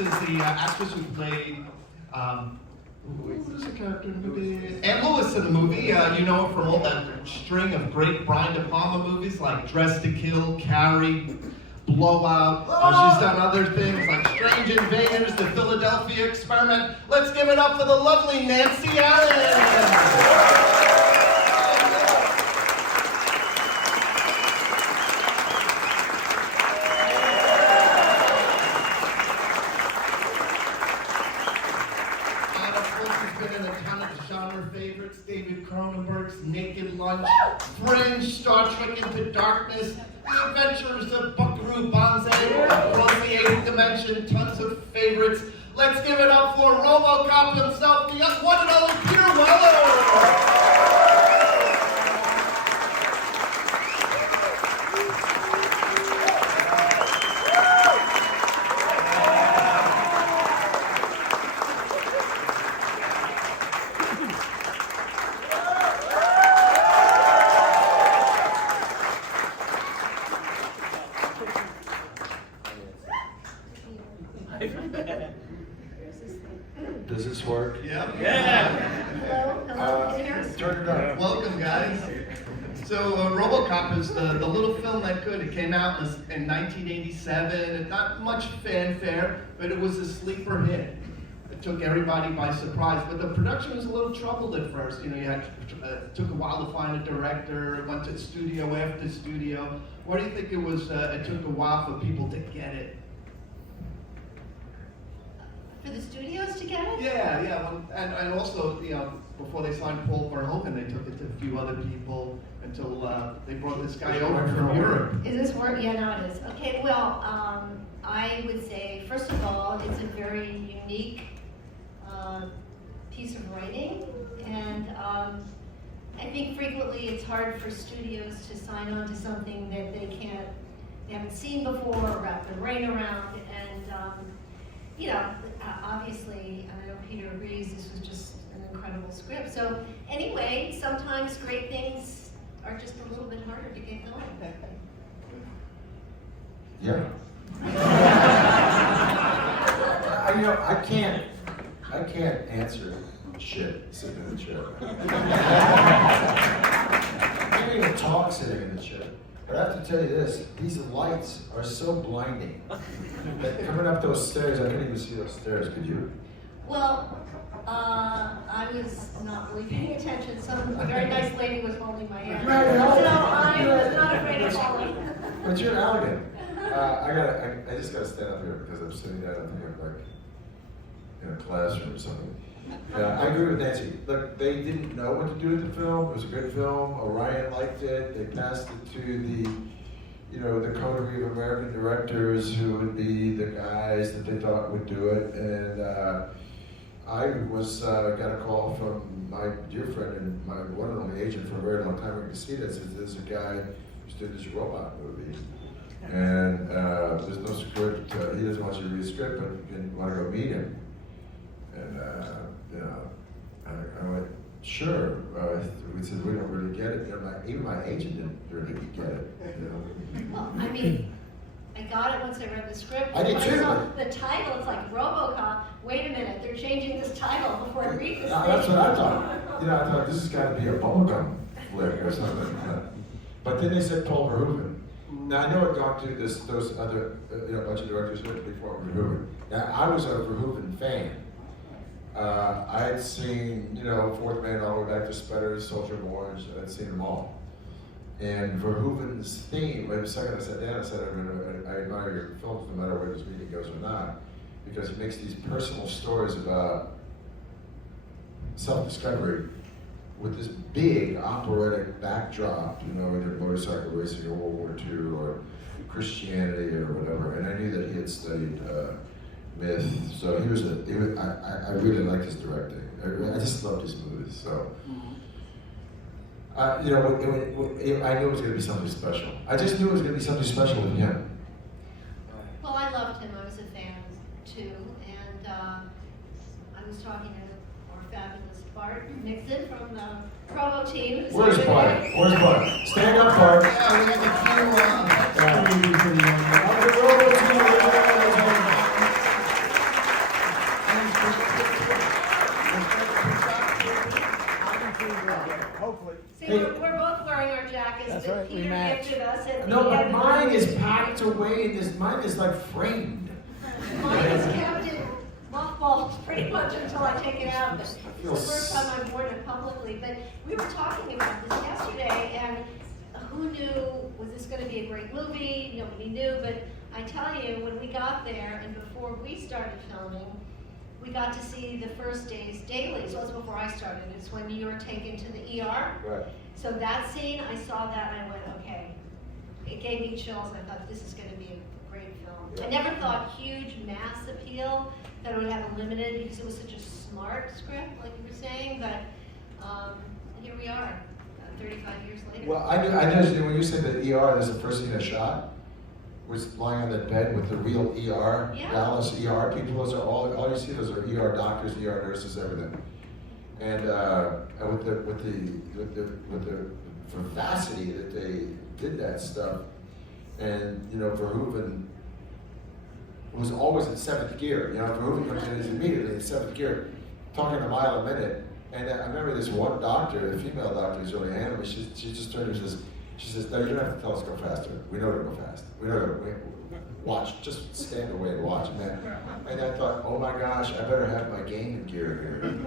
is the actress who played, what was the character in the movie? Ann Lewis in the movie. You know her from all that string of great Brian De Palma movies like Dress to Kill, Carrie, Blowout. She's done other things like Strange Invaders, The Philadelphia Experiment. Let's give it up for the lovely Nancy Allen. Cronenberg's Naked Lunch, Fringe, Star Trek Into Darkness, The Adventures of Buckaroo Banzai, Across the Eighth Dimension, tons of favorites. Let's give it up for RoboCop himself, the one and only Peter Weller! Does this work? Yep. Hello, Turn it on. Welcome, guys. So, RoboCop is the little film that could. It came out in 1987. Not much fanfare, but it was a sleeper hit. It took everybody by surprise. But the production was a little troubled at first. You know, it took a while to find a director. Went to studio after studio. What do you think it was? It took a while for people to get it. For the studios to get it? Yeah. Well, and also, you know, before they signed Paul Verhoeven, they took it to a few other people until they brought this guy over from Europe. Is this work? Yeah, no, it is. Okay, well, I would say, first of all, it's a very unique piece of writing, and I think frequently it's hard for studios to sign on to something that they haven't seen before or wrap their brain around, and you know, obviously, and I know Peter agrees, this was just an incredible script. So anyway, sometimes great things are just a little bit harder to get going. Yeah. I can't answer shit sitting in the chair. I can't even talk sitting in the chair. But I have to tell you this, these lights are so blinding that coming up those stairs, I couldn't even see those stairs, could you? Well, I was not really paying attention. Some very nice lady was holding my hand. Right, So I was not afraid of falling. But you're elegant. I just gotta stand up here because I'm sitting down, I think I'm like in a classroom or something. Yeah, I agree with Nancy. Look, they didn't know what to do with the film. It was a good film. Orion liked it. They passed it to the coterie of American directors who would be the guys that they thought would do it. And I got a call from my dear friend and my one and only agent for a very long time in Casita. Said there's a guy who's doing this robot movie, and there's no script. He doesn't want you to read the script, but you want to go meet him. And I went, sure. We said, we don't really get it. You know, even my agent didn't really get it. You know? Well, I mean, I got it once I read the script. I did When too. saw the title, it's like RoboCop. Wait a minute, they're changing this title before I read this thing. That's what I thought. You know, I thought this has got to be a bubblegum flick or something. But then they said Paul Verhoeven. Now I know I'd gone through those other, bunch of directors before Verhoeven. Now I was a Verhoeven fan. I had seen, Fourth Man all the way back to Sputter, Soldier of Orange. I'd seen them all. And Verhoeven's theme, the second I sat down, I said, I admire your films no matter where this meeting goes or not, because he makes these personal stories about self-discovery with this big operatic backdrop, either motorcycle racing or World War II or Christianity or whatever. And I knew that he had studied myth, so I really liked his directing. I just loved his movies. So, I knew it was going to be something special. I just knew it was going to be something special with him. Well, I loved him. I was a fan too, and I was talking to our fabulous Bart Nixon from the Provo team. Where's Bart? Where's Bart? Stand up, Bart. Yeah, we have a few. mine is like framed. Mine is kept in mothballs pretty much until I take it out. It's the first time I've worn it publicly. But we were talking about this yesterday, and who knew, was this going to be a great movie? Nobody knew, but I tell you, when we got there and before we started filming, we got to see the first day's dailies. Well, it was before I started. It's when you were taken to the ER. Right. So that scene, I saw that and I went, okay. It gave me chills. I thought this is going to be a great film. Yeah. I never thought huge mass appeal, that it would have a limited, because it was such a smart script, like you were saying, but here we are, 35 years later. Well, I knew when you said the ER, that's the first scene I shot, was lying on that bed with the real ER, Yeah. Dallas ER people. Those are all you see. Those are ER doctors, ER nurses, everything. And with the vivacity that they did that stuff, and Verhoeven was always in seventh gear. Verhoeven comes in is immediately in seventh gear, talking a mile a minute. And I remember this one doctor, a female doctor, who's really handling me. She just turned to me and says, "No, you don't have to tell us to go faster. We know to go fast. We know to watch. Just stand away and watch, man." And I thought, oh my gosh, I better have my game in gear here,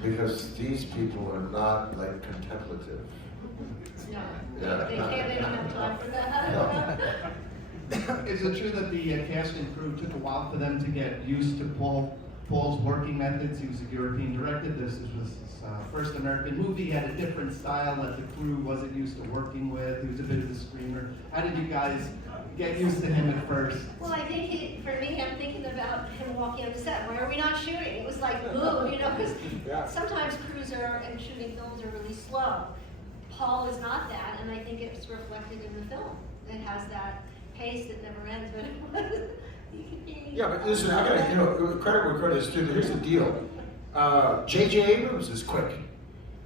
because these people are not like contemplative. No, Yeah. they can't, they don't have time for that. Is it true that the cast and crew took a while for them to get used to Paul's working methods? He was a European director. This was his first American movie. He had a different style that the crew wasn't used to working with. He was a bit of a screamer. How did you guys get used to him at first? Well, I think for me, I'm thinking about him walking on the set. Why are we not shooting? It was like, ooh, because Yeah. sometimes crews and shooting films are really slow. Paul is not that, and I think it's reflected in the film. It has that pace that never ends, but it was. Yeah, but listen, I gotta, credit where credit is due. Here's the deal. J.J. Abrams is quick.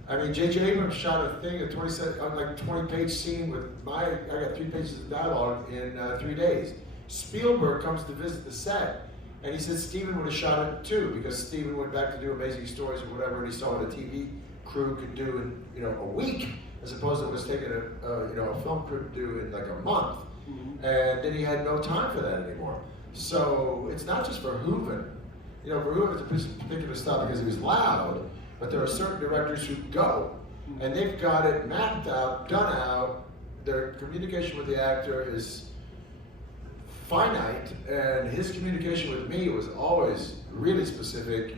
I mean, J.J. Abrams shot a thing, a 20-page scene with I got 3 pages of dialogue in 3 days. Spielberg comes to visit the set, and he said Steven would have shot it too, because Steven went back to do Amazing Stories or whatever, and he saw what a TV crew could do in a week, as opposed to it was taking a film crew to do in like a month. And then he had no time for that anymore. So it's not just Verhoeven. Verhoeven is a particular style because he was loud, but there are certain directors who go, and they've got it mapped out, done out. Their communication with the actor is finite, and his communication with me was always really specific.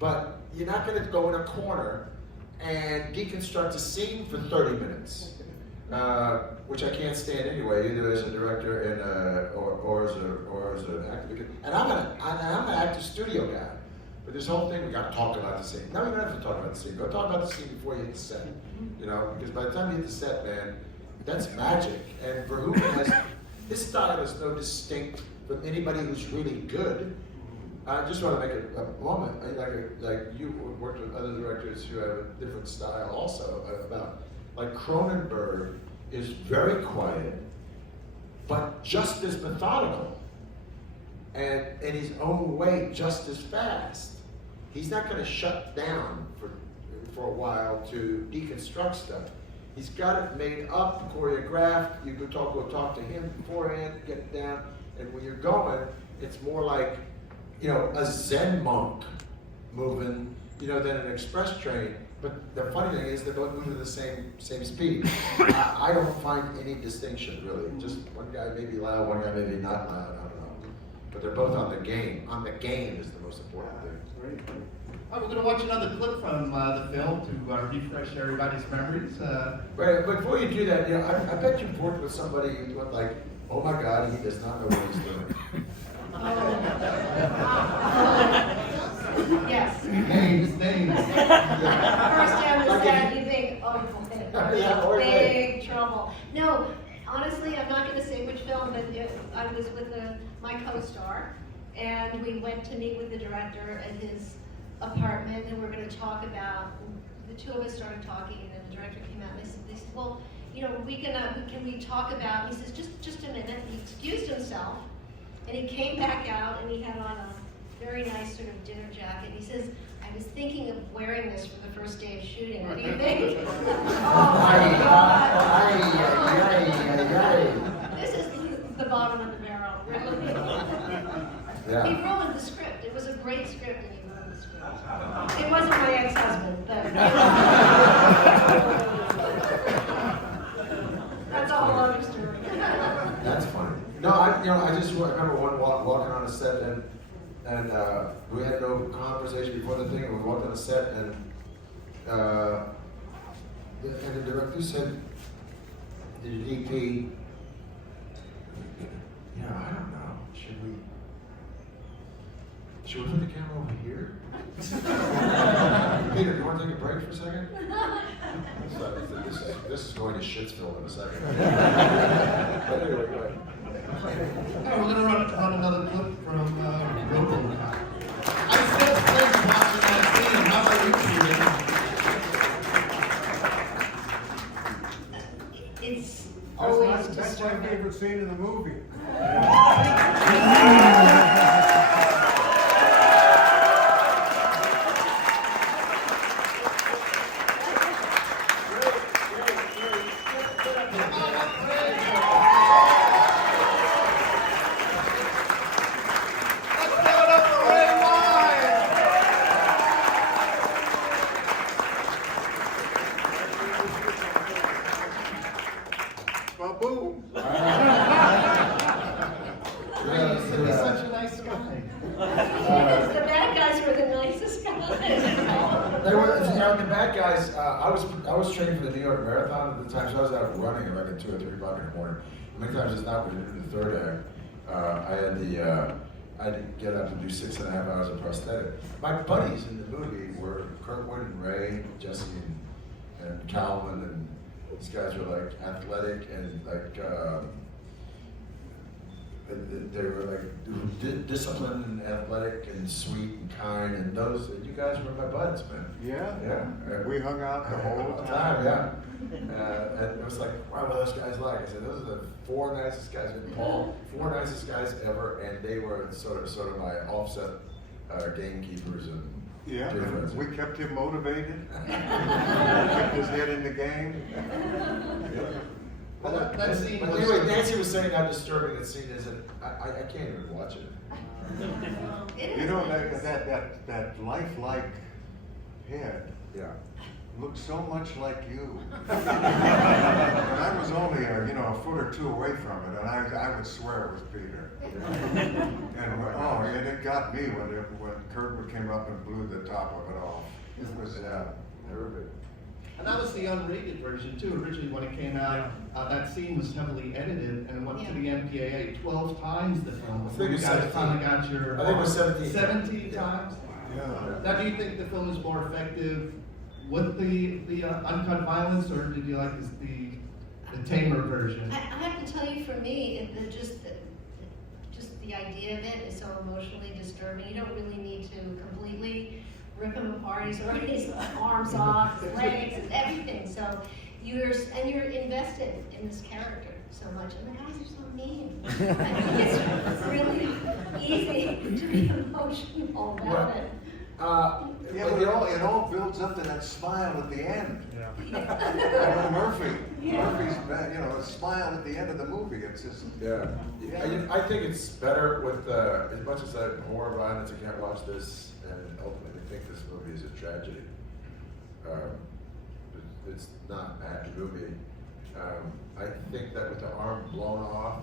But you're not going to go in a corner and deconstruct a scene for 30 minutes. Which I can't stand anyway, either as a director and or as an actor. And I'm an actor studio guy, but this whole thing we got to talk about the scene. No, you don't have to talk about the scene. Go talk about the scene before you hit the set. Because by the time you hit the set, man, that's magic. And Verhoeven has his style is no distinct from anybody who's really good. I just want to make a moment. Like you worked with other directors who have a different style also about. Like Cronenberg is very quiet, but just as methodical, and in his own way, just as fast. He's not going to shut down for a while to deconstruct stuff. He's got it made up, choreographed. You go talk to him beforehand, get it down, and when you're going, it's more like a Zen monk moving, than an express train. But the funny thing is, they both move at the same speed. I don't find any distinction, really. Just one guy may be loud, one guy may be not loud, I don't know. But they're both on the game. On the game is the most important thing. Great. We're going to watch another clip from the film to refresh everybody's memories. Right, but before you do that, I bet you've worked with somebody who went like, oh my God, he does not know what he's doing. Yes. Names. First time is that you think, oh, Yeah, big trouble. No, honestly, I'm not going to say which film, but I was with my co-star, and we went to meet with the director at his apartment, and we're going to talk about. The two of us started talking, and then the director came out, and they said, well, can we talk about? He says, just a minute. He excused himself, and he came back out, and he had on a very nice sort of dinner jacket. He says, I was thinking of wearing this for the first day of shooting. What do you think? Oh my God. This is the bottom of the barrel, really. Yeah. He ruined the script. It was a great script and he ruined the script. It wasn't my ex-husband, but that's a whole other story. That's funny. No, I just remember walking on a set and we had no conversation before the thing, and we walked on the set and the director said, the DP, I don't know, should we put the camera over here? Peter, do you want to take a break for a second? So, this is going to Shitsville in a second. But anyway, go ahead. Hey, we're gonna run another clip from RoboCop. I still cringe watching that scene. How about you, Peter? It's always That's my disturbing. favorite scene in the movie. Let's give it up for Ray Wise! Ba-boom. He's such a nice guy. Yes, the bad guys were the nicest guys. They were, the bad guys. I was training for the New York Marathon at the time, so I was out running at like at 2 or 3 o'clock in the morning. Many times it's not when we did the third act. I had to get up to do 6.5 hours of prosthetic. My buddies in the movie were Kurtwood and Ray, Jesse and Calvin, and these guys were like athletic and like. They were like disciplined and athletic and sweet and kind, and you guys were my buds, man. Yeah. We hung out the whole time. Yeah. And it was like, wow, what are those guys like? I said, those are the 4 nicest guys in Paul, 4 nicest guys ever, and they were sort of my offset gamekeepers and Yeah, difference. we kept him motivated. Kept his head in the game. Well, that scene But was... anyway, Nancy was saying how disturbing that scene is, and I can't even watch it. It You is know, nice. that lifelike head Yeah. looked so much like you. And I was only a foot or 2 away from it, and I would swear it was Peter. And it got me when Kurtwood came up and blew the top of it off. It was Perfect. And that was the unrated version too. Originally when it came out, that scene was heavily edited and it went to the MPAA 12 times the film. I think You it's guys 17. finally got your... I think it was 17. 17 times? Yeah. Now, do you think the film is more effective with the uncut violence, or did you like the tamer version? I have to tell you, for me, just the idea of it is so emotionally disturbing. You don't really need to completely rip him apart. He's already his arms off, his legs, and everything. So you're invested in this character so much, and the guys are so mean. I think it's really easy to be emotional about it. Yeah, but it all builds up to that smile at the end. Murphy. Yeah. Murphy's, a smile at the end of the movie. It's just. Yeah. I think it's better with, as much as I horror violence, I can't watch this and ultimately think this movie is a tragedy. It's not a happy movie. I think that with the arm blown off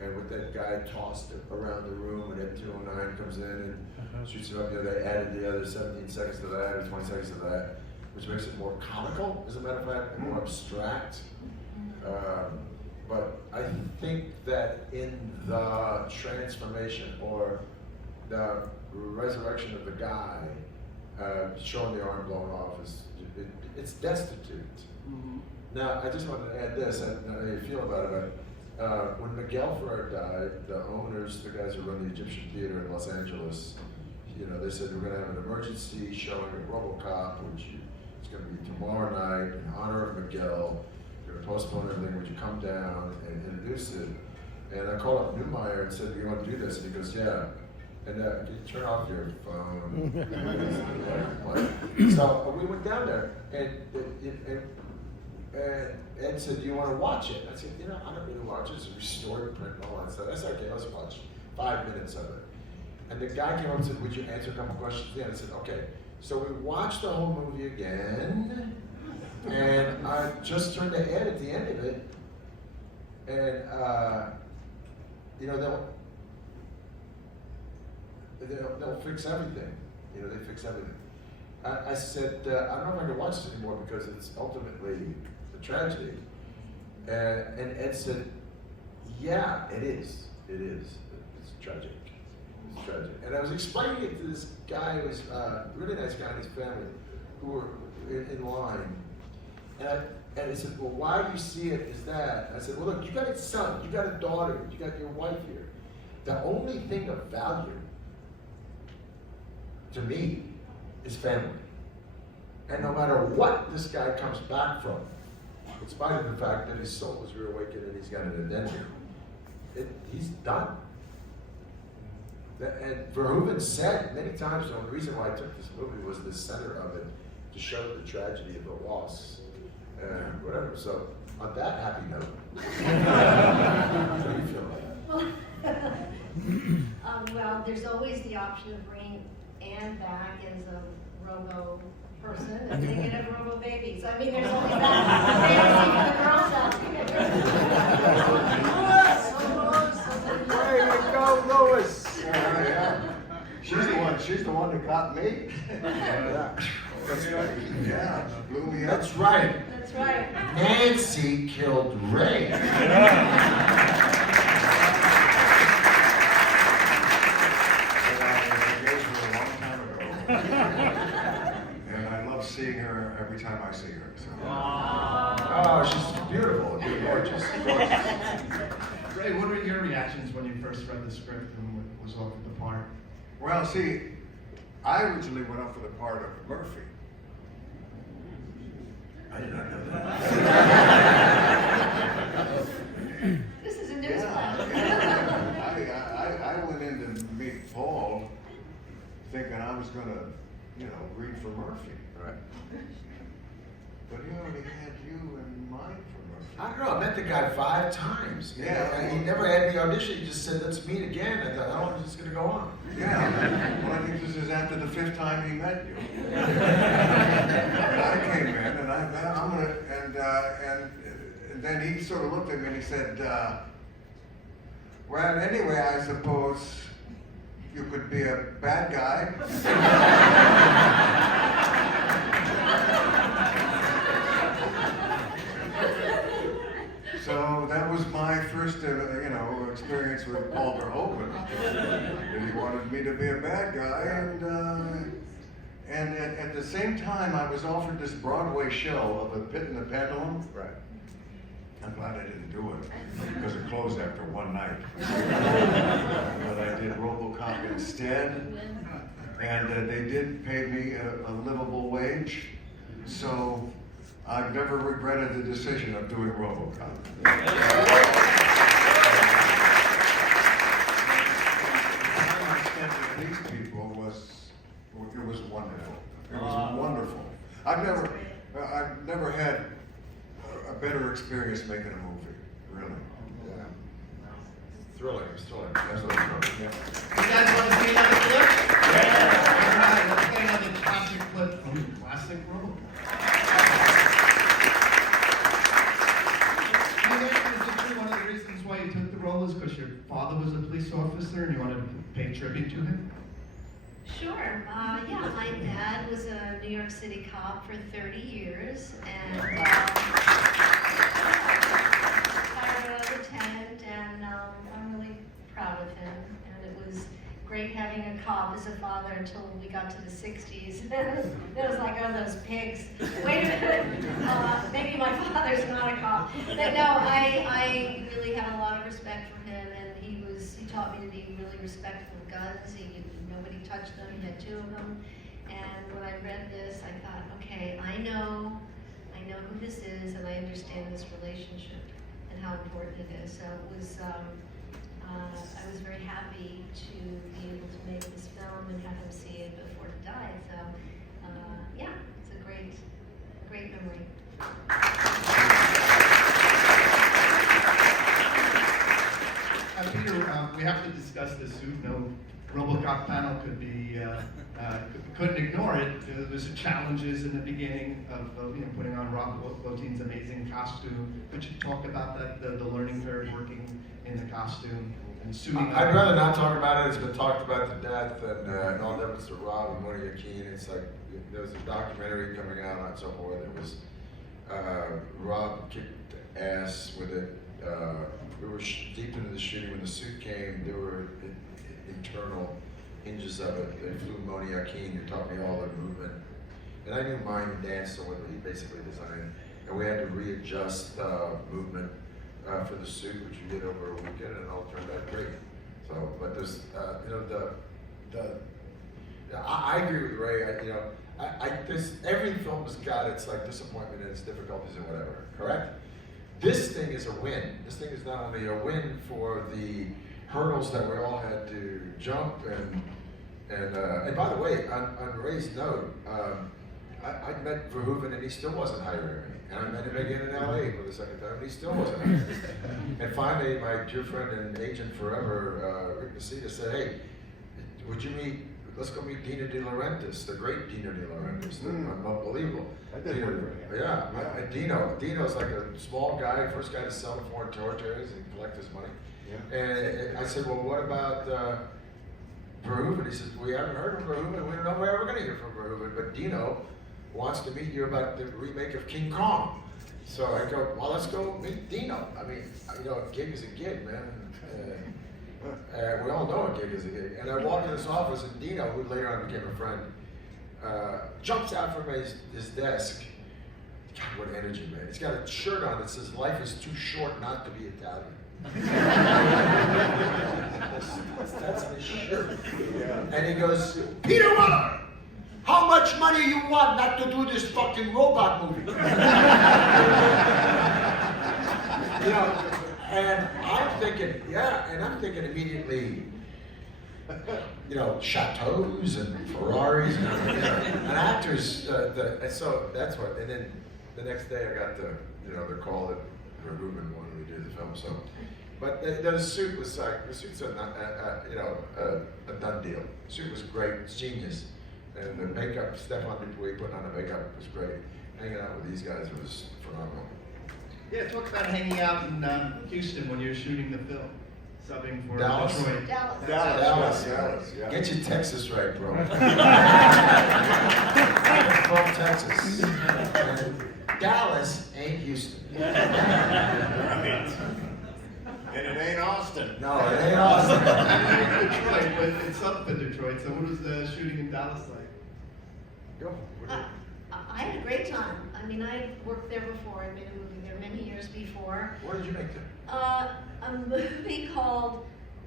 and with that guy tossed around the room and Ed 209 comes in and shoots him up, they added the other 17 seconds to that or 20 seconds to that, which makes it more comical, as a matter of fact, and more abstract. But I think that in the transformation or the resurrection of the guy, showing the arm blown off it's destitute. Now, I just wanted to add this, I don't know how you feel about it, but when Miguel Ferrer died, the owners, the guys who run the Egyptian Theater in Los Angeles, they said we're going to have an emergency showing of RoboCop, which is going to be tomorrow night in honor of Miguel. We're going to postpone everything. Would you come down and introduce it? And I called up Newmeyer and said, "Do you want to do this?" And he goes, "Yeah." And can you turn off your phone? So we went down there, and Ed said, "Do you want to watch it?" I said, I don't really watch it. It's a restored print and all that stuff. I said, "Okay, let's watch 5 minutes of it." And the guy came up and said, would you answer a couple questions? Yeah, I said, okay. So we watched the whole movie again, and I just turned the ad at the end of it, and you know, they'll fix everything. You know, they fix everything. I said, I don't know if I can watch this anymore because it's ultimately a tragedy. And Ed said, yeah, it is. It is. It's tragic. It's tragic. And I was explaining it to this guy who was a really nice guy and his family who were in line. And he said, well, why you see it is that. I said, well, look, you got a son, you got a daughter, you got your wife here. The only thing of value to me is family. And no matter what this guy comes back from, in spite of the fact that his soul is reawakened and he's got an addendum, he's done. And Verhoeven said many times, the reason why I took this movie was the center of it, to show the tragedy of the loss, and whatever. So, on that happy note, how do you feel? Well, there's always the option of bringing Anne back as a robo person and thinking of robo babies. I mean, there's always that fantasy for the girls out there. Way to go, Louis! Yeah. She's the one that got me. Yeah. That's right. Yeah, blew me up. That's right. That's right. Nancy killed Ray. And I was engaged her a long time ago. And I love seeing her every time I see her. So. Oh, she's beautiful. She's gorgeous. Ray, what were your reactions when you first read the script and was offered the part? Well, see, I originally went up for the part of Murphy. I did not know that. This is a news Yeah, flash. I went in to meet Paul thinking I was going to, read for Murphy. Right. But he already had you in mind for Murphy. I don't know. I met the guy 5 times. Yeah. And he never had me audition. He just said, let's meet again. I thought, how long is this going to go on? Yeah. Well, I think this is after the 5th time he met you. And I came in and I'm going to, and then he sort of looked at me and he said, well, anyway, I suppose you could be a bad guy. So that was my first, experience with Paul Verhoeven. And he wanted me to be a bad guy, and at the same time, I was offered this Broadway show of A Pit and the Pendulum. Right. I'm glad I didn't do it because it closed after one night. But I did RoboCop instead, and they did pay me a livable wage. So I've never regretted the decision of doing RoboCop. These people it was wonderful. It was wonderful. I've never had a better experience making a movie, really. Yeah. Thrilling. It was thrilling. Absolutely thrilling. Yeah. You guys want to see another clip? Yeah. All right, let's play another classic clip from classic RoboCop. One of the reasons why you took the role is because your father was a police officer and you wanted to pay tribute to him? Sure. Yeah, my dad was a New York City cop for 30 years, and retired lieutenant, and I'm really proud of him. And it was great having a cop as a father until we got to the 60s. It was like, oh, those pigs. Wait a minute. Maybe my father's not a cop. But no, I really had a lot of respect for him, and he taught me to be really respectful of guns. Nobody touched them. He had 2 of them. And when I read this, I thought, okay, I know who this is, and I understand this relationship and how important it is. So it was, I was very happy to be able to make this film and have him see it before he died. So, yeah, it's a great memory. Peter, we have to discuss the suit. No RoboCop panel couldn't ignore it. There was challenges in the beginning of putting on Rob Bottin's amazing costume. Could you talk about that, the learning curve working in the costume and suiting up? I'd rather not talk about it. It's been talked about to death, and all that was to Rob and Monica Keene. It's like there was a documentary coming out and so forth. It was Rob kicked ass with it. We were deep into the shooting when the suit came. There were internal hinges of it. They flew Moni Akin, who taught me all the movement. And I knew mime and dance, so what he basically designed. And we had to readjust movement for the suit, which we did over a weekend, and it all turned out great. So, but there's, I agree with Ray. There's every film has got its like disappointment and its difficulties and whatever. Correct? This thing is a win. This thing is not only a win for the hurdles that we all had to jump and by the way, on Ray's note, I met Verhoeven and he still wasn't hiring me. And I met him again in LA for the second time and he still wasn't hiring me. And finally, my dear friend and agent forever, Rick Nacita, said, hey, would you let's go meet Dino De Laurentiis, the great Dino De Laurentiis, unbelievable. I did work for him. Yeah, Dino's like a small guy, first guy to sell to foreign territories and collect his money. Yeah. And I said, well, what about Verhoeven? He said, we haven't heard from Verhoeven. We don't know if we're ever going to hear from Verhoeven. But Dino wants to meet you about the remake of King Kong. So I go, well, let's go meet Dino. I mean, a gig is a gig, man. We all know a gig is a gig. And I walk in his office, and Dino, who later on became a friend, jumps out from his desk. God, what energy, man. He's got a shirt on that says, life is too short not to be Italian. That's his shirt. Yeah. And he goes, Peter Weller, how much money you want not to do this fucking robot movie? And I'm thinking, I'm thinking immediately, chateaus and Ferraris and actors. And so that's what. And then the next day I got the call that Verhoeven wanted to do the film. So, but the suit was like the suit's a done deal. The suit was great, it's genius, and the makeup, Stefan Dupuy putting on the makeup was great. Hanging out with these guys was phenomenal. Yeah, talk about hanging out in Houston when you're shooting the film, subbing for Dallas? Detroit. Dallas. Yeah. Get your Texas right, bro. I'm from Texas. Dallas ain't Houston. Right. And it ain't Austin. No, it ain't Austin. Detroit, but it's up in Detroit. So what was the shooting in Dallas like? Go. I had a great time. I mean, I worked there before. I made a movie there many years before. What did you make there? A movie called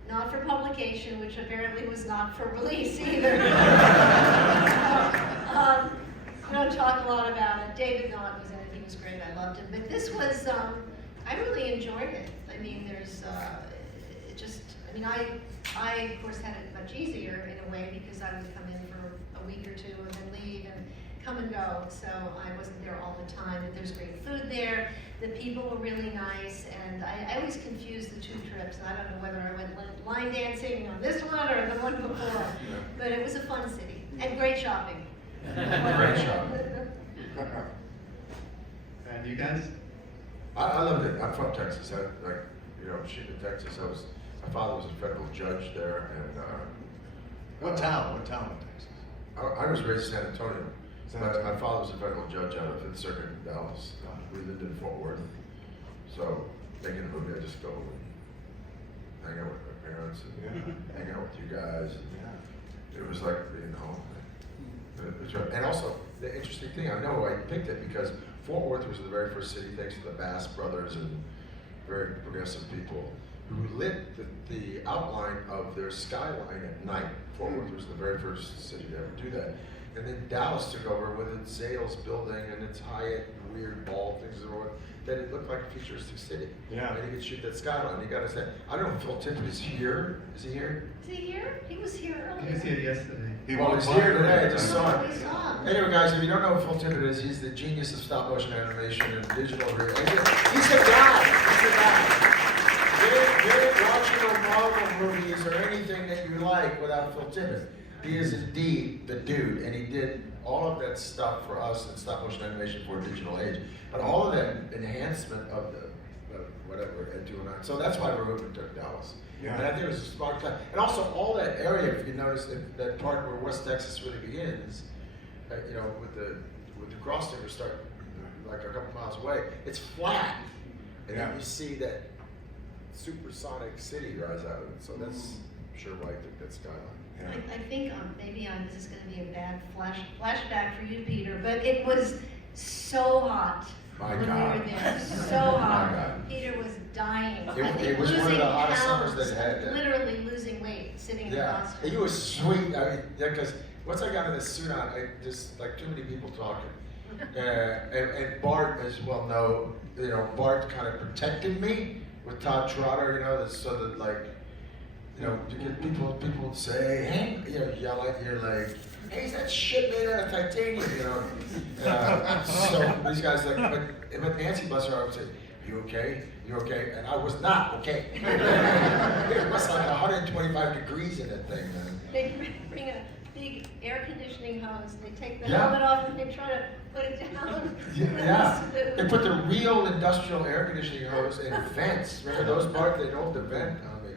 Not for Publication, which apparently was not for release either. We don't talk a lot about it. David Naughton was in it. He was great. I loved him. But this was, I really enjoyed it. I mean, I of course had it much easier in a way because I would come in for a week or two and then leave and come and go. So I wasn't there all the time. But there's great food there. The people were really nice, and I always confused the two trips. And I don't know whether I went line dancing on this one or the one before. But it was a fun city and great shopping. Great shopping. And you guys? I loved it. I'm from Texas. Shooting in Texas. My father was a federal judge there, and What town in Texas? I was raised in San Antonio. My father was a federal judge out of Fifth Circuit in Dallas. We lived in Fort Worth. So, making a movie, I just go and hang out with my parents and hang out with you guys. It was like being home. And also, the interesting thing, I know I picked it because Fort Worth was the very first city, thanks to the Bass brothers and very progressive people, who lit the outline of their skyline at night. Fort Worth was the very first city to ever do that. And then Dallas took over with its Zales building and its Hyatt and weird ball things that it looked like a futuristic city. Yeah. And you could shoot that skyline. You gotta say, I don't know if Phil Tippett is here. Is he here? Is he here? He was here He earlier. was here yesterday. He's here today, I just saw We him. saw him. Anyway, guys, if you don't know who Phil Tippett is, he's the genius of stop motion animation and digital. He's a guy. He's a guy. You're watching a Marvel movies or anything that you like without Phil Tippett. He is indeed the dude, and he did all of that stuff for us in stop motion animation for a digital age. But all of that enhancement of the whatever at 209. So that's why Verhoeven took Dallas. Yeah. And I think it was a smart time. And also all that area, if you notice that part where West Texas really begins, you know, with the crossing start like a couple miles away, it's flat. And then you see that supersonic city rise out of it. So that's sure why I took that skyline. I think maybe this is going to be a bad flashback for you, Peter, but it was so hot when we were there. So hot. Peter was dying. It was one of the hottest summers that had. Literally losing weight, sitting in the costume. He was sweet. I mean, because once I got in the suit on, I just like too many people talking. And Bart, as you well know, you know, Bart kind of protected me with Todd Trotter, you know, so that like, you know, you get people would say, hey, you know, yell at you like, hey, is that shit made out of titanium, you know? So these guys like, but Nancy, bless her heart, would say, you okay? You okay? And I was not okay. It was like 125 degrees in that thing, man. They bring a big air conditioning hose, they take the helmet off and they try to put it down. Yeah. They put the real industrial air conditioning hose in vents. Remember those parts? They don't the vent on me.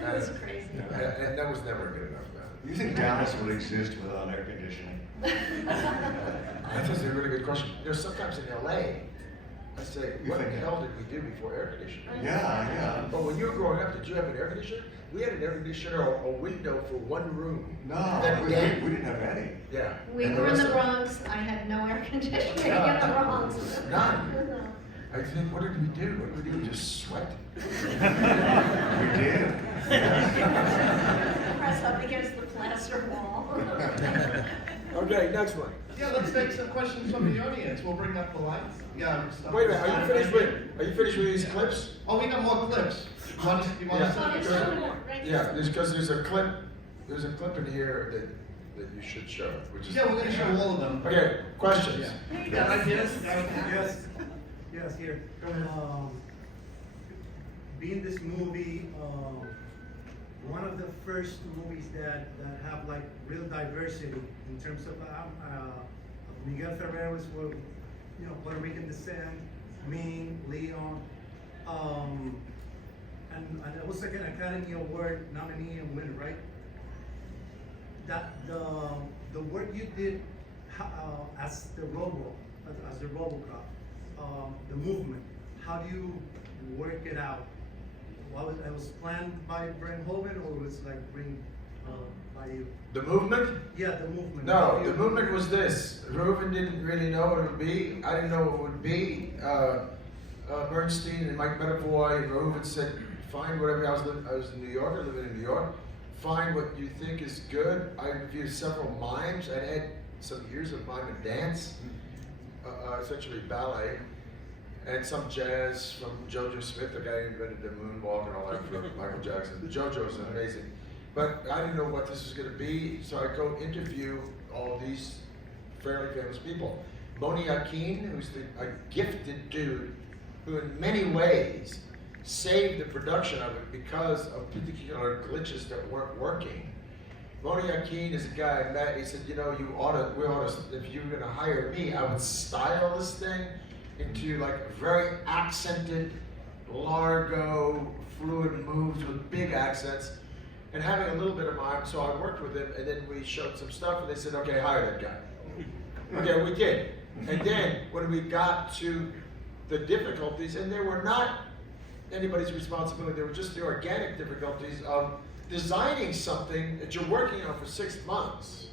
That was crazy. And that was never good enough, man. You think Dallas would exist without air conditioning? That's a really good question. There's sometimes in LA, I say, what the hell did we do before air conditioning? Yeah. But when you were growing up, did you have an air conditioner? We had an air conditioner, a window for one room. No, we didn't have any. Yeah. We were in the Bronx, I had no air conditioning in the Bronx. None. I think, what did we do? What did we do? We just sweat. We did. Press up against the plaster wall. Okay, next one. Yeah, let's take some questions from the audience. We'll bring up the lights. Yeah. Wait a minute, are you finished with these clips? Oh, we got more clips. You want to see? Yeah, there's a clip in here that you should show, which is. Yeah, we're going to show all of them. Okay, questions? Yeah, right here. Yes, here. Go ahead. Being this movie, one of the first movies that have like real diversity in terms of Miguel Ferrer was Puerto Rican descent, me, Leon, and it was like an Academy Award nominee and winner, right? That the work you did as the RoboCop, the movement, how do you work it out? It was planned by Verhoeven, or was like by you? The movement? Yeah, the movement. No, the movement was this. Verhoeven didn't really know what it would be. I didn't know what it would be. Bernstein and Mike Medavoy and Verhoeven said, find whatever. I was in New York, living in New York. Find what you think is good. I reviewed several mimes. I had some years of mime and dance, essentially ballet, and some jazz from Jojo Smith, the guy who invented the moonwalk and all that for Michael Jackson. Jojo's amazing. But I didn't know what this was going to be, so I go interview all these fairly famous people. Moni Akin, who's a gifted dude, who in many ways saved the production of it because of particular glitches that weren't working. Moni Akin is a guy I met. He said, you know, if you were going to hire me, I would style this thing into like very accented, largo, fluid moves with big accents, and having a little bit of mime. So I worked with him, and then we showed some stuff, and they said, okay, hire that guy. Okay, we did. And then when we got to the difficulties, and they were not anybody's responsibility, they were just the organic difficulties of designing something that you're working on for 6 months.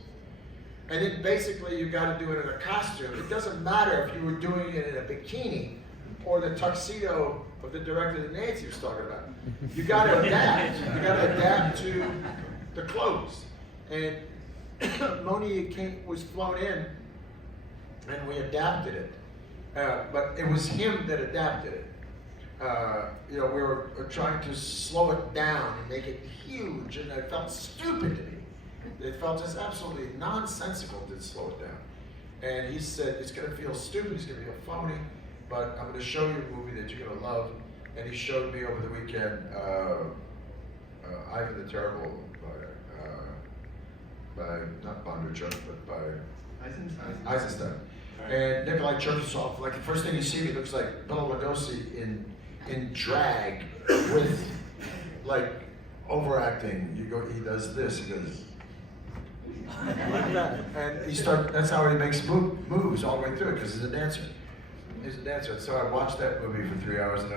And then basically you got to do it in a costume. It doesn't matter if you were doing it in a bikini or the tuxedo of the director that Nancy was talking about. You got to adapt. You got to adapt to the clothes. And Moni was flown in, and we adapted it. But it was him that adapted it. We were trying to slow it down and make it huge, and it felt stupid to me. It felt just absolutely nonsensical to slow it down. And he said, it's going to feel stupid, it's going to be a phony, but I'm going to show you a movie that you're going to love. And he showed me over the weekend Ivan the Terrible by not Bondarchuk, but by Eisenstein. And Nikolai Cherkasov, like the first thing you see, he looks like Bela Lugosi in drag with like overacting. You go, he does this, he goes. And that's how he makes moves all the way through it, because he's a dancer. He's a dancer. So I watched that movie for 3 hours, and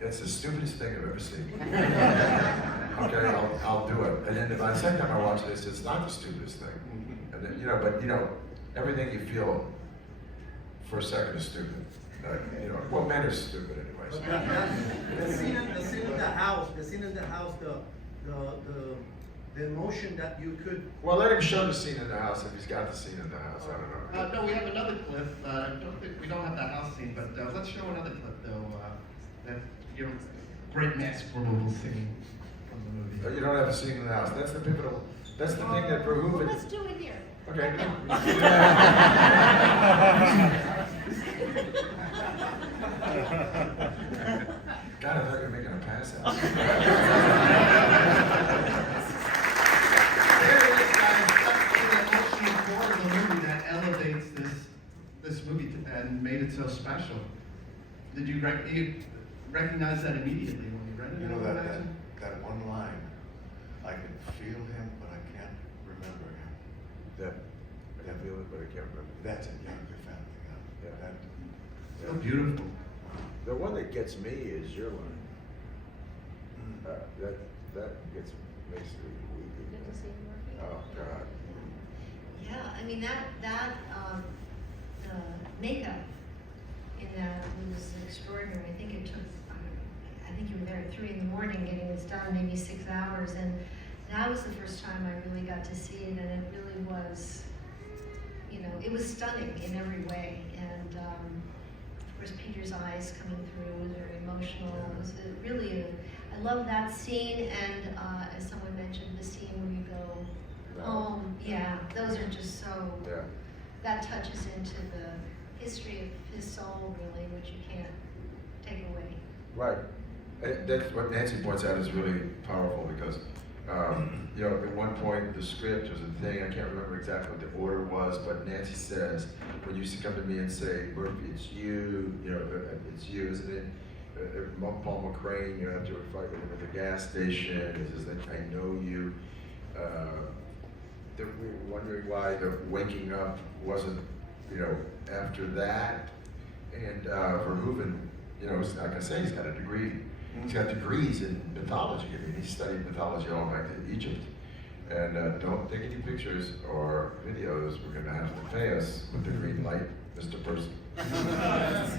it's the stupidest thing I've ever seen. Okay, I'll do it. And then by the second time I watched this, it's not the stupidest thing. And then, but everything you feel for a second is stupid. Well, men are stupid anyways. The scene in the house, the emotion that you could. Well, let him show the scene in the house if he's got the scene in the house. I don't know. No, we have another clip. We don't have that house scene, but let's show another clip though. That great masturbable scene from the movie. You don't have the scene in the house. That's the pivotal. That's the thing that Verhoeven. Let's do it here. Okay. God, I thought you were making a pass out. There it is, guys. That's the emotional core of the movie that elevates this movie and made it so special. Did you recognize that immediately when you read it? You know that one line, I can feel him, but I can't remember him. I can feel it, but I can't remember. That's it, yeah, good family, yeah. So beautiful. The one that gets me is your line. That makes me weepy. Oh God. Yeah, I mean that the makeup in that was extraordinary. I think it took, I think you were there at 3 in the morning getting this done, maybe 6 hours, and that was the first time I really got to see it, and it really was, it was stunning in every way, and of course Peter's eyes coming through was very emotional. It was I love that scene, and as someone mentioned, the scene where you go home. Yeah, those are just so. Yeah. That touches into the history of his soul, really, which you can't take away. Right. That's what Nancy points out is really powerful because, at one point the script was a thing, I can't remember exactly what the order was, but Nancy says, when you used to come to me and say, Murphy, it's you, it's you, isn't it? Paul McCrane, after we fight at the gas station, it says that I know you. We were wondering why the waking up wasn't, after that. And Verhoeven, like I say, he's got a degree. He's got degrees in mythology. I mean, he studied mythology all back to Egypt. And don't take any pictures or videos. We're going to have to pay us with the green light, Mr. Person.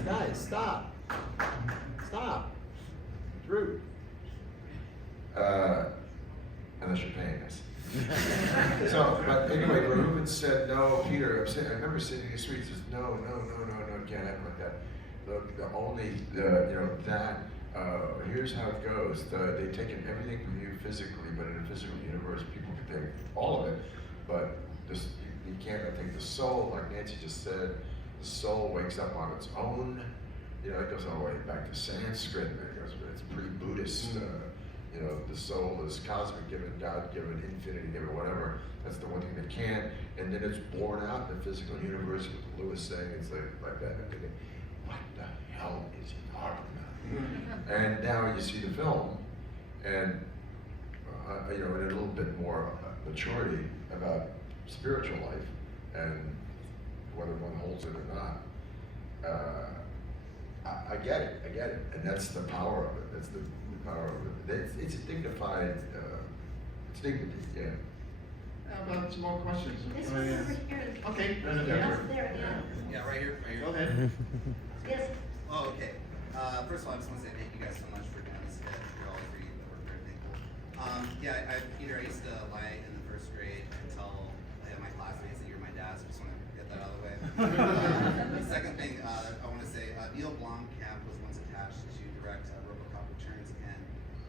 Guys, stop. Stop. It's rude. Unless you're paying us. So, but anyway, Verhoeven said, no, Peter, I remember sitting in the street, says, no, can't act like that. Look, here's how it goes. They've taken everything from you physically, but in a physical universe, people can take all of it, but you can't, I think the soul, like Nancy just said, the soul wakes up on its own. It goes all the way back to Sanskrit, it's pre-Buddhist. The soul is cosmic, given, God-given, infinity given, whatever. That's the one thing that can. And then it's born out in the physical universe, with Lewis saying it's like that. I'm thinking, what the hell is he talking about? And now you see the film, and in a little bit more maturity about spiritual life and whether one holds it or not. I get it, and that's the power of it. That's the power of it. It's a dignified, it's dignity, yeah. How about some more questions? This one over here. Okay. There, Yeah, right here. Go ahead. Yes. Oh, okay. First of all, I just want to say thank you guys so much for doing this sketch. You're all free. We're very thankful. Peter, I used to lie in the first grade and tell my classmates that you're my dad, so I just want to get that out of the way. The second thing I want to say, Neil Blomkamp was once attached to direct RoboCop Returns, and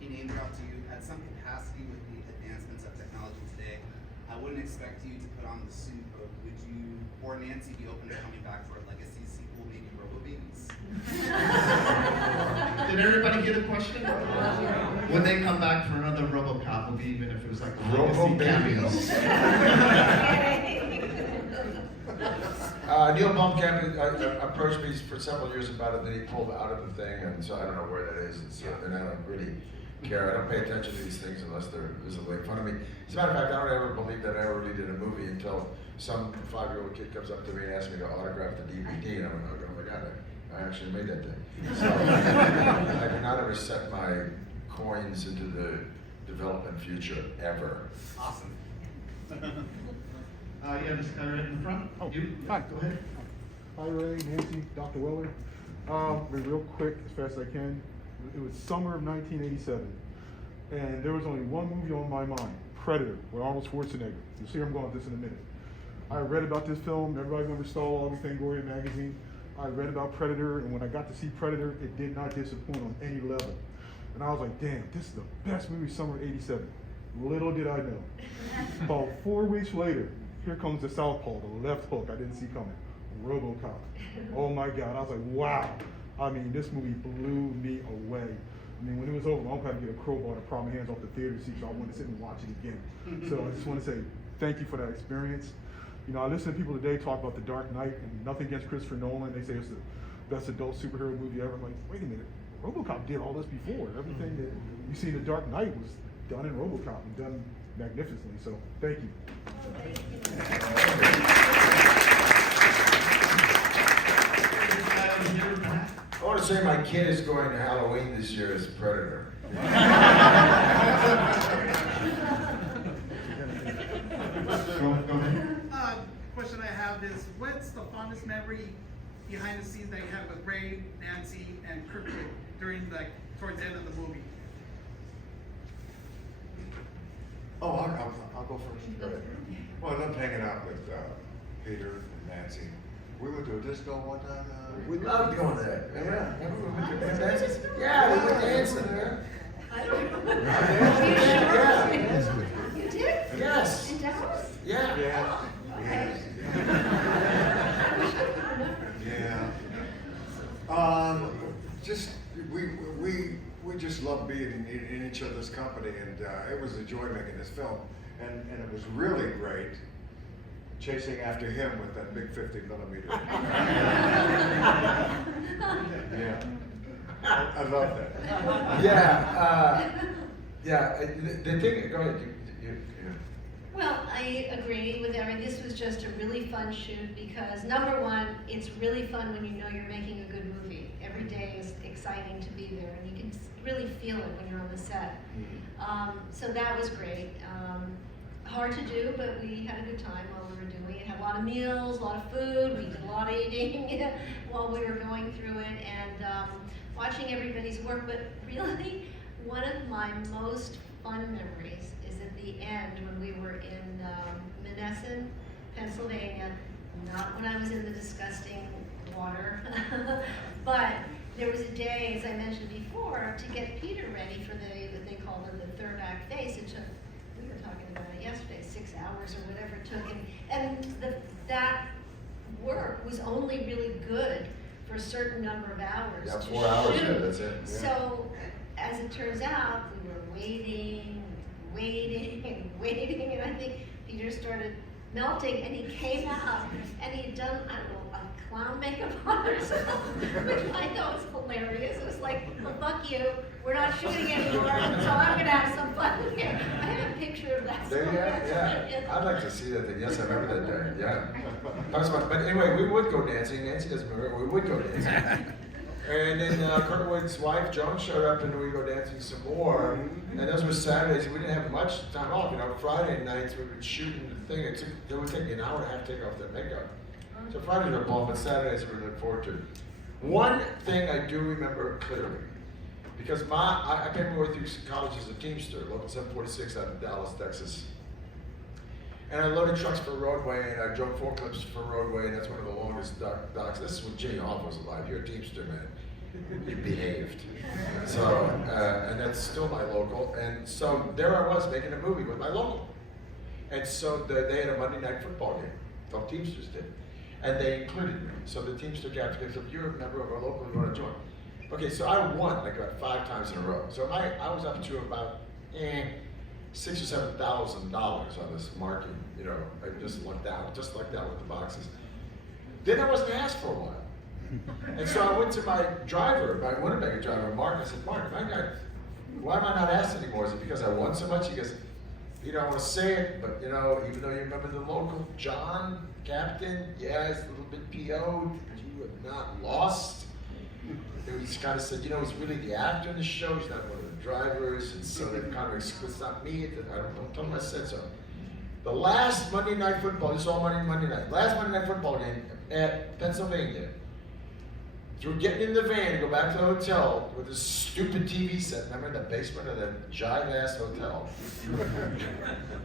he name dropped you at some capacity with the advancements of technology today. I wouldn't expect you to put on the suit, but would you or Nancy be open to coming back for a legacy sequel, maybe Robo Babies? Did everybody get a question? Would they come back for another RoboCop movie, even if it was like a legacy cameo? Neil Blomkamp approached me for several years about it, then he pulled out of the thing, and so I don't know where that is, and I don't really care. I don't pay attention to these things unless they're visibly in front of me. As a matter of fact, I don't ever believe that I ever really did a movie until some 5-year-old kid comes up to me and asks me to autograph the DVD, and I'm like, oh my God, I actually made that thing. So I do not ever set my coins into the development future, ever. Awesome. Yeah, this guy right in the front. Oh, You? hi. Go ahead. Hi, Ray, Nancy, Dr. Weller. Be real quick, as fast as I can. It was summer of 1987, and there was only one movie on my mind, Predator, with Arnold Schwarzenegger. You'll see where I'm going with this in a minute. I read about this film. Everybody remembers Star August Fangoria magazine. I read about Predator, and when I got to see Predator, it did not disappoint on any level. And I was like, damn, this is the best movie summer of '87. Little did I know. About 4 weeks later, here comes the southpaw, the left hook I didn't see coming, RoboCop. Oh my God, I was like, wow. I mean, this movie blew me away. I mean, when it was over, my uncle had to get a crowbar to pry my hands off the theater seat, so I wanted to sit and watch it again. So I just want to say thank you for that experience. You know, I listen to people today talk about The Dark Knight, and nothing against Christopher Nolan. They say it's the best adult superhero movie ever. I'm like, wait a minute, RoboCop did all this before. Everything that you see in The Dark Knight was done in RoboCop and done magnificently. So thank you. I want to say my kid is going to Halloween this year as Predator. Go ahead. Question I have is, what's the fondest memory behind the scenes that you have with Ray, Nancy, and Kirkwood during towards the end of the movie? Oh, I'll go first. Go ahead. Well, I loved hanging out with Peter and Nancy. We went to a disco one time. We loved going there. Yeah. Remember we went to dances? Yeah, we went dancing there. I don't remember. Yeah. You did? Yes. In Dallas? Yeah. Yeah. Okay. Yeah. Just we just loved being in each other's company, and it was a joy making this film, and it was really great chasing after him with that big 50mm. Yeah. I love that. Yeah. The thing. Go ahead. You. Well, I agree with everything. This was just a really fun shoot because number one, it's really fun when you know you're making a good movie. Every day is exciting to be there, and you can really feel it when you're on the set. So that was great. Hard to do, but we had a good time while we were doing it. Had a lot of meals, a lot of food. We did a lot of eating while we were going through it, and watching everybody's work. But really, one of my most fun memories is at the end when we were in Menneson, Pennsylvania. Not when I was in the disgusting water, but there was a day, as I mentioned before, to get Peter ready for what they call the third act phase. It took, we were talking about it yesterday, 6 hours or whatever it took, and that work was only really good for a certain number of hours. Yeah, to 4 hours. shoot. Yeah, that's it. Yeah. So, as it turns out, we were waiting, and I think Peter started melting, and he came out, and he had done, I don't know, like clown makeup on himself, which I thought was hilarious. It was like, well, fuck you, we're not shooting anymore, so I'm gonna have some fun here. I have a picture of that. There you go. Yeah. I'd like to see that thing. Yes, I remember that day. Yeah. That was fun. But anyway, we would go dancing. Nancy doesn't remember. We would go dancing. And then Kirkwood's wife, Joan, showed up, and we would go dancing some more. And those were Saturdays. We didn't have much time off. You know, Friday nights we would shoot in the thing. It would take me an hour and a half to take off their makeup. So Fridays were bomb, but Saturdays we look forward to. One thing I do remember clearly, because I came away through college as a Teamster, local 746 out of Dallas, Texas. And I loaded trucks for Roadway, and I drove forklifts for Roadway, and that's one of the longest docks. This is when Jimmy Hoffa was alive. You're a Teamster, man. You behaved. So, and that's still my local. And so there I was making a movie with my local. And so they had a Monday night football game, the Teamsters did. And they included me. So the Teamster captain said, if you're a member of our local, you want to join. Okay, so I won like about 5 times in a row. So I was up to about $6,000 or $7,000 on this marking. You know, I just lucked out with the boxes. Then I wasn't asked for a while. And so I went to my driver, my Winnebago driver, Mark. I said, Mark, why am I not asked anymore? Is it because I won so much? He goes, you don't want to say it, but you know, even though you remember the local John captain, yeah, he's a little bit PO'd, but you have not lost. He kind of said, you know, he's really the actor in the show, he's not one of the drivers, and so they kind of, it's not me, I don't tell him I said so. The last Monday Night Football, this is all Monday night, last Monday Night Football game at Pennsylvania, through getting in the van to go back to the hotel with this stupid TV set, remember in the basement of that jive-ass hotel.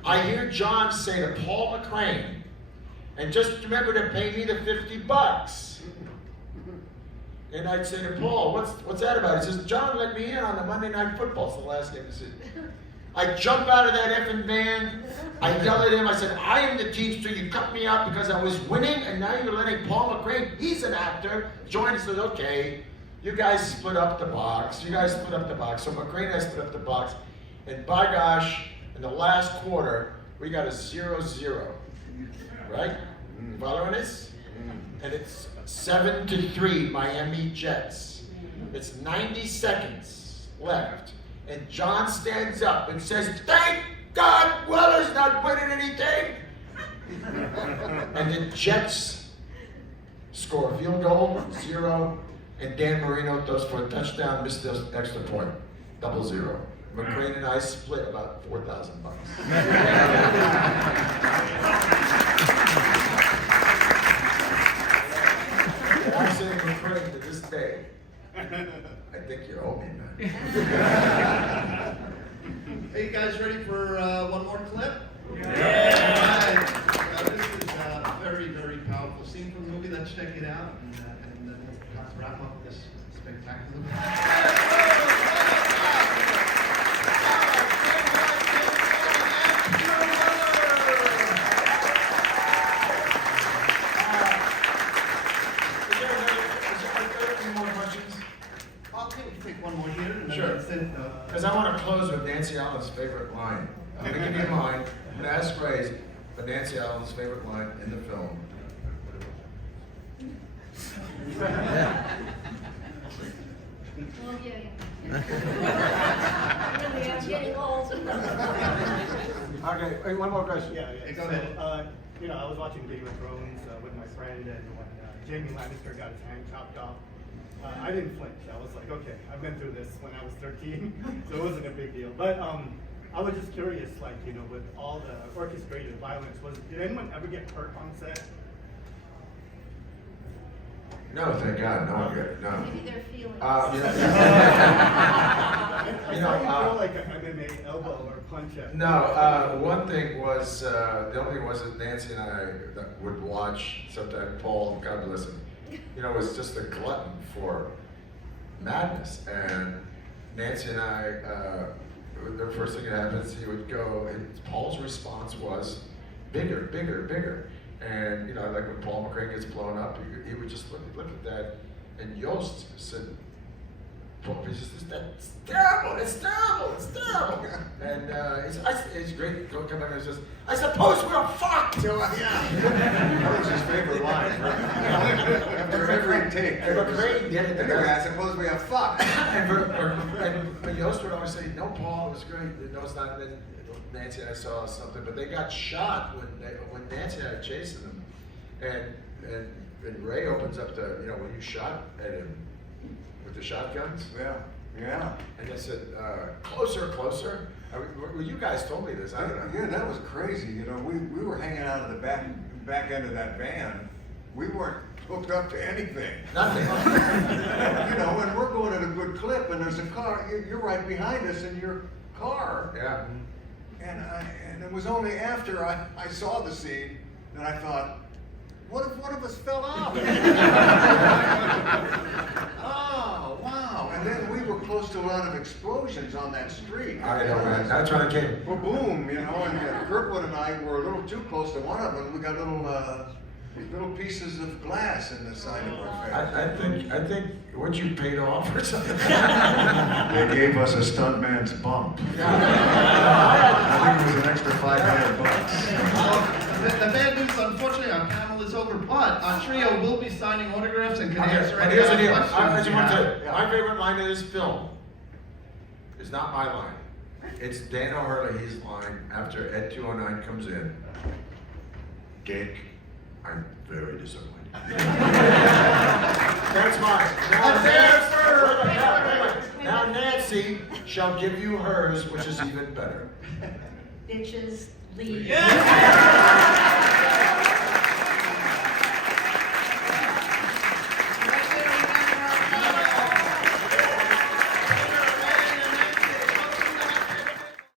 I hear John say to Paul McCrane, and just remember to pay me the $50. And I'd say to Paul, what's that about? He says, John let me in on the Monday Night Football. It's the last game of the season. I jump out of that effing van. I yell at him. I said, I am the Teamster. You cut me out because I was winning, and now you're letting Paul McCrane, he's an actor, join. He says, okay, you guys split up the box. So McCrane and I split up the box. And by gosh, in the last quarter, we got a 0-0. Right? Following this? And it's 7-3 Miami Jets. It's 90 seconds left. And John stands up and says, thank God Weller's not winning anything. And the Jets score a field goal, 0, and Dan Marino throws for a touchdown, missed the extra point, 0-0. McCrane and I split about $4,000. I'm saying McCrane to this day, I think you owe me, man. Hey, you guys ready for one more clip? Yeah. All right. This is a very, very powerful scene from the movie. Let's check it out, and then let's wrap up this spectacular movie. Take one more here. And Sure. Because I want to close with Nancy Allen's favorite line. I'm going to give you mine. I'm going to ask Ray's, but Nancy Allen's favorite line in the film. Well, yeah. Really, I'm getting old. Okay, hey, one more question. Yeah. Hey, go ahead. You know, I was watching Game of Thrones with my friend, and when Jaime Lannister got his hand chopped off, I didn't flinch. I was like, okay, I've been through this when I was 13, so it wasn't a big deal. But I was just curious, like, you know, with all the orchestrated violence, did anyone ever get hurt on set? No, thank God, no one got no. Maybe they're feeling. I feel like an MMA elbow or punch at. No, one thing was, the only thing was that Nancy and I would watch, sometimes Paul, God bless him, you know, was just a glutton for madness. And Nancy and I, the first thing that happens, he would go, and Paul's response was, bigger, bigger, bigger. And, you know, like when Paul McCrane gets blown up, he would just look at that. And Yost said, Paul, he just, that's terrible, it's terrible, it's terrible. And it's great, go come back and says, I suppose we're fucked. That was his favorite line. After every take. And McCrane did it. Anyway, I suppose we have fucked. And Yost would always say, no, Paul, it was great. No, it's not. And then Nancy and I saw something, but they got shot when Nancy and I were chasing them. And Ray opens up when you shot at him with the shotguns. Yeah. And they said, closer, closer. Well, you guys told me this. I don't know. Yeah, that was crazy. You know, we were hanging out of the back end of that van. We weren't hooked up to anything. Nothing. You know, and we're going at a good clip, and there's a car. You're right behind us in your car. Yeah. And it was only after I saw the scene that I thought, what if one of us fell off? Oh, wow. And then we were close to a lot of explosions on that street. I know, man, that's why I came. Boom, you know, and Kirkwood and I were a little too close to one of them. We got little pieces of glass in the side of our face. I think, what you paid off or something? They gave us a stuntman's bump. I think it was an extra $500. The bad news, unfortunately, our panel is over, but our trio will be signing autographs and can Okay, answer but any here's the other deal. questions. I just you want to have. tell you, my favorite line in this film is not my line. It's Dan O'Hurley's line after Ed 209 comes in. Dick, I'm very disappointed. That's mine. Now Nancy shall give you hers, which is even better. Bitches, leave. Yeah.